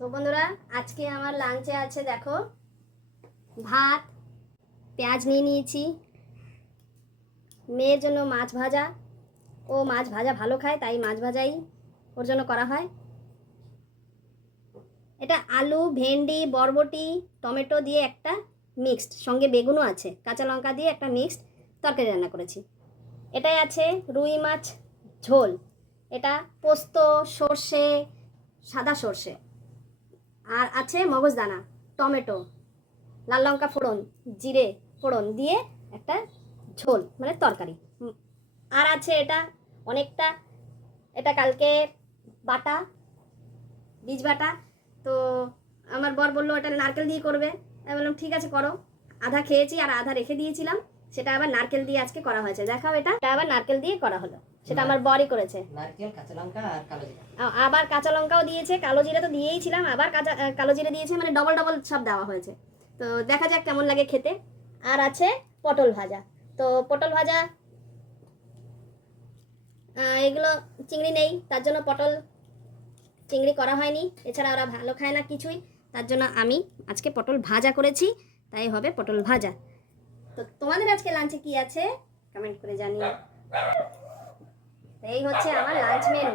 তো বন্ধুরা, আজকে আমার লাঞ্চে আছে দেখো ভাত, পেঁয়াজ নিয়ে নিয়েছি, মেয়ের জন্য মাছ ভাজা। ও মাছ ভাজা ভালো খায়, তাই মাছ ভাজাই ওর জন্য করা হয়। এটা আলু, ভেন্ডি, বরবটি, টমেটো দিয়ে একটা মিক্সড, সঙ্গে বেগুনও আছে, কাঁচা লঙ্কা দিয়ে একটা মিক্সড তরকারি রান্না করেছি। এটাই আছে রুই মাছ ঝোল। এটা পোস্ত, সর্ষে, সাদা সর্ষে, আর আছে মগজদানা, টমেটো, লাল লঙ্কা ফোড়ন, জিরে ফোড়ন দিয়ে একটা ঝোল মানে তরকারি। আর আছে এটা অনেকটা, এটা কালকে বাটা, বীজ বাটা। তো আমার বর বললো এটা নারকেল দিয়ে করবে। আমি বললাম ঠিক আছে করো। আধা খেয়েছি আর আধা রেখে দিয়েছিলাম, সেটা আবার নারকেল দিয়ে আজকে করা হয়েছে। দেখাও, এটা আবার নারকেল দিয়ে করা হলো, সেটা আমার বরই করেছে। নারকেল, কাঁচা লঙ্কা আর কালো জিরা। আবার কাঁচা লঙ্কাও দিয়েছে, কালো জিরা তো দিয়েই ছিলাম, আবার কালো জিরা দিয়েছে, মানে ডবল ডবল সব দেওয়া হয়েছে। তো দেখা যাক কেমন লাগে খেতে। আর আছে পটল ভাজা। তো পটল ভাজা, এগুলো চিংড়ি নেই, তার জন্য পটল চিংড়ি করা হয়নি। এছাড়া ওরা ভালো খায় না কিছুই, তার জন্য আমি আজকে পটল ভাজা করেছি, তাই হবে পটল ভাজা। তো তোমাদের আজকে লাঞ্চে কি আছে কমেন্ট করে জানিও। এই হচ্ছে আমার লাঞ্চ মেনু।